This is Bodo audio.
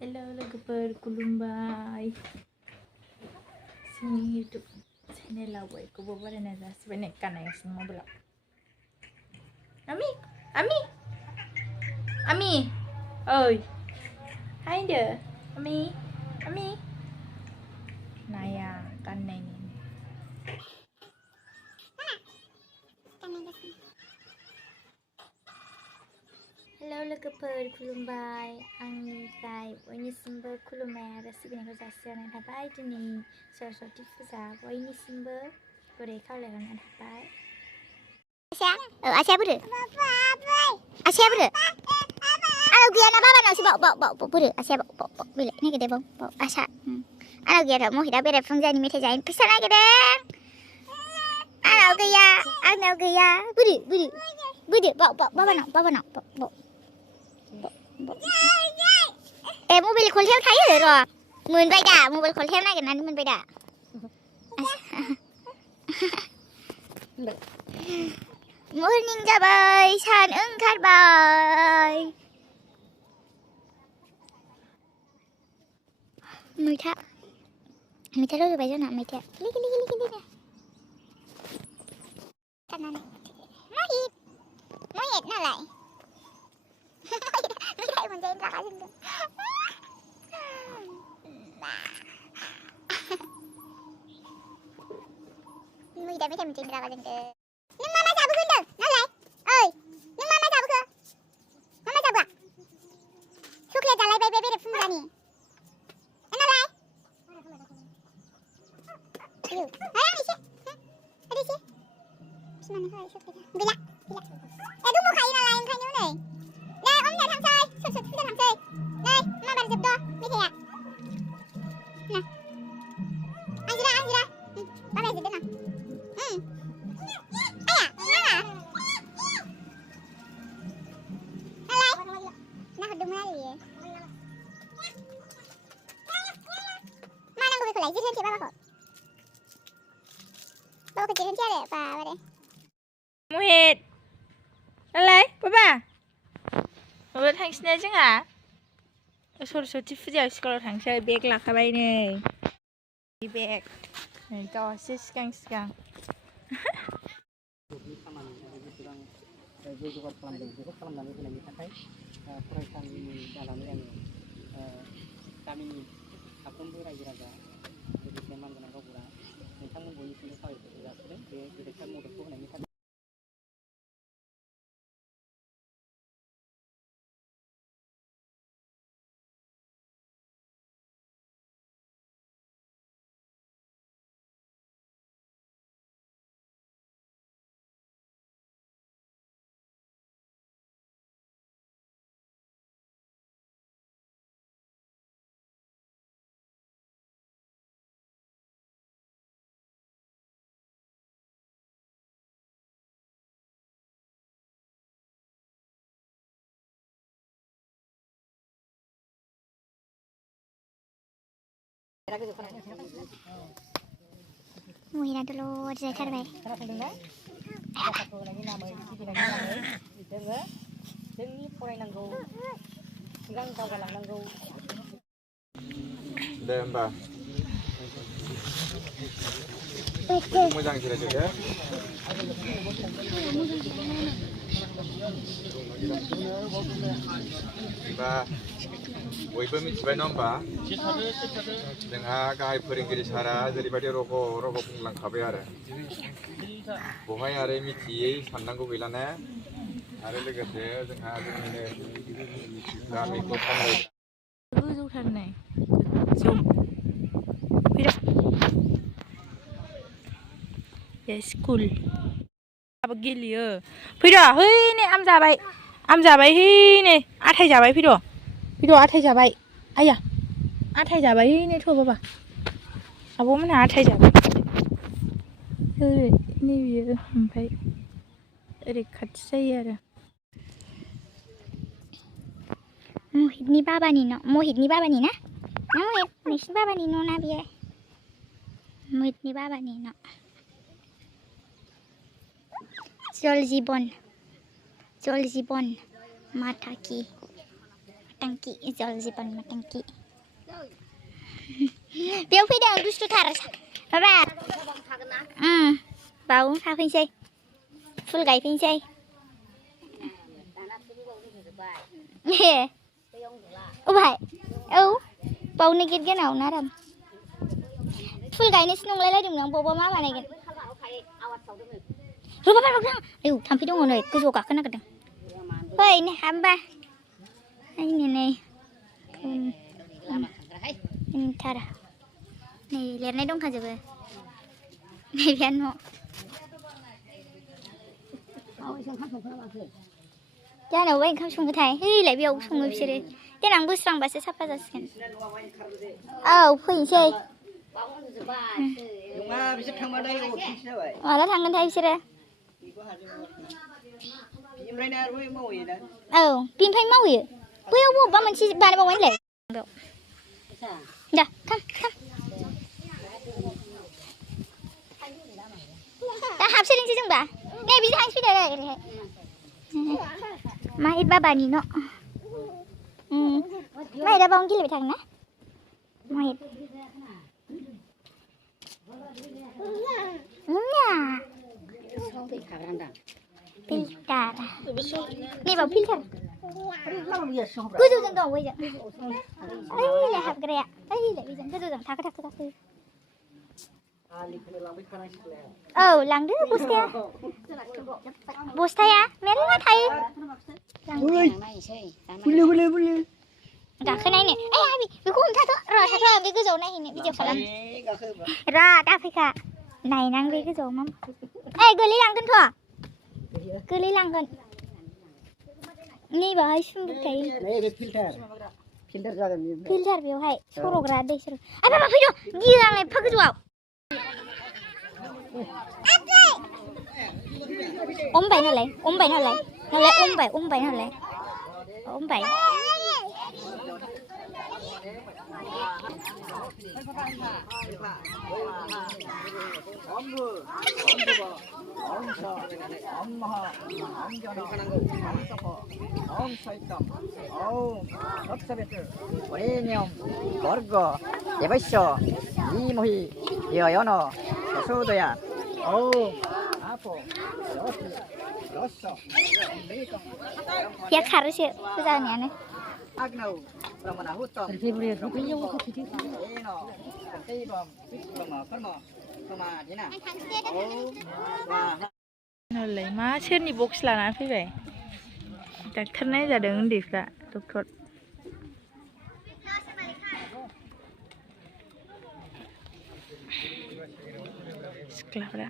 Hello logoफोर खुलुमबाय जोंनि YouTube चेनेलाव बयखौबो बरायनाय जासिबाय नै गाननायगासिनो मबाइलाव आमि ओइ हायदो आमि नाया गाननायनि हेलौ लोगोफोर खुलुमबाय आंनिफ्राय बयनिसिमबो खुलुमनाय आरो सिबिनायखौ जासिहरनाय थाबाय दिनै सरस्वती फुजा बयनिसिमबो गुरै खावलायहरनाय थाबाय आसाया बोरो आनाव गैया ना बाबानावसो बाव बोरो आसाया बाव बेलाय नागिरदे बाव आसा आनाव गैया र' महिता बेराय फुंजानि मेथाइ जानो फैसा नागिरदों आनाव गैया बोरो बाबानाव बाव ए मबाइल खलथायाव थायो र' मोनबाय दा मबाइल खलथायाव नागिरनानै मोनबाय दा मर्निं जाबाय सान ओंखारबाय मैथा रज'बाय जोंना मैथाया गिलि खानानै महित नालाय मेथाइ मोनजायैनि रागा जोंदों महिता मेथाइ मोनजायैनि रागा जोंदों नों मा जाबोखो होनदों नालाय ओइ नों मा जाबोखो मा जाबोआ चक्लेट जालायबाय बे बेरे फुंजानि नालाय आयौ आं एसे बिमानो होबाय चक्लेटआ गैला ए दंखायो नालाय ओंखायनो नै अमनिया थांसै सरस्वती फुजा थांसै नै माबार जोबद' मेथाइआ ना आंजिरा बाबाया जोबदों ना नाहरदोंमोन आरो बियो मा नांगौ बेखौलाय जिरहोनोसै बाबाखौ जिरहोनोसै आरो बाबारे महित नालाय बाबा माबा थांसैना जोंहा सरस्वती फुजायाव स्कुलाव थांसै बेग लाखाबाय नै बेग नै दासो सिगां जगार खालामदों बेखौ खालामनानै होनायनि थाखाय फरायसालिनि जानानै आङो गामिनि साफ्रोमबो रायजो राजा लोगोसे मानगोनां गावबुरा नोंथांमोन बयनिसिमबो साबायखर जासिदों बे गेदेरथार मददखौ होनायनि थाखाय महिना दलर जाथारबाय जोंनि फरायनांगौ सिगां दावगालांनांगौ दे होमबा मोजां जिरायदो दे होमबा बयबो मिथिबाय नङा होमबा जोंहा गाहाय फोरोंगिरि सारा जेरैबायदि रग' बुंलांखाबाय आरो बहाय आरो मिथियै साननांगौ गैला ने आरो लोगोसे जोंहा जोंनिनो गामिखौ सामलाय गोजौथारनाय गोजौ स्कुल दाबो गेलेयो फैद' है नै आम जाबाय है नै आथाय जाबाय फैद' आथाय जाबाय आया आथाय जाबाय है नै थ' बाबा आब'मोनहा आथाय जाबाय ओरै नैबेयो ओमफ्राय ओरै खाथि जायो आरो महितनि बाबानि न' महितनि बाबानि ना महित नोंसिनि बाबानि न' ना बियो महितनि बाबानि न' जल जीवन माता की tangki jual zipan mat tangki बेयाव फैदों दुस्थुथार माबा बाव थाफैनोसै फुल गायफैनोसै अबहाय औ बावनो गेट गोनाङाव ना आराम फुल गायनोसो नंलायलायदोंमोन आं बावबा मा बानायगोन रुबा बारबावदों आयौ थाम्फै दङ नै गोजौआव गाखोनो नागिरदों फै नै हाबबा नै थारा नै लिरनाय दंखाजोबो नैबे न' जानावबो ओंखाम संगोथाय हैलाय बेयाव सङो बिसोरो देनां बोस्रांबासो साफा जासिगोन औ फैनोसै माला थांगोनथाय बिसोरो औ बिनिफ्राय मावहैयो बैयाव बबेबा मोनसे बानायबावबायनोलाय दा थाम दा हाबसोदोंसो जोंबा नै बिदि थांसै फैदो ओरैहाय माहि बाबानि न' माहि दा बावनो गेलेबाय थागोन ना माहि फिल्टार नैबाव फिल्टार गोजौजों दं बैजों ओइलाय हाबग्राया ओइलाय बैजों गोजौजों थाखो थाखो थाखो औ लांदो बस्थाया मेरला थायो गाखोनायनो ओइ आबि बेखौ हमथाथ' र' थाथ' आं बे गोजौआव नायहैनो भिडिअ खालाम र' दा फैखा नायनां बे गोजौआव मा ओइ गोलैलांगोनथ' गोलैलांगोन नैबाहाय सुम्बुक थायो फिल्टार बेवहाय सरग्रा दै सर आइ बाबा फैद' गियो आं एफा गोजौआव अमबाय नालाय अमबाय वर्ग 예발쇼 이모희 여연어 소도야 오 아포 ya खारोसो फुजानियानो agnou pramana hutom eno kantibom pramana kama dina o नोलाय मा सोरनि बक्स लानानै फैबाय डाक्टार नायजादों उन्दैफ्रा डक्टर सिख्लाफ्रा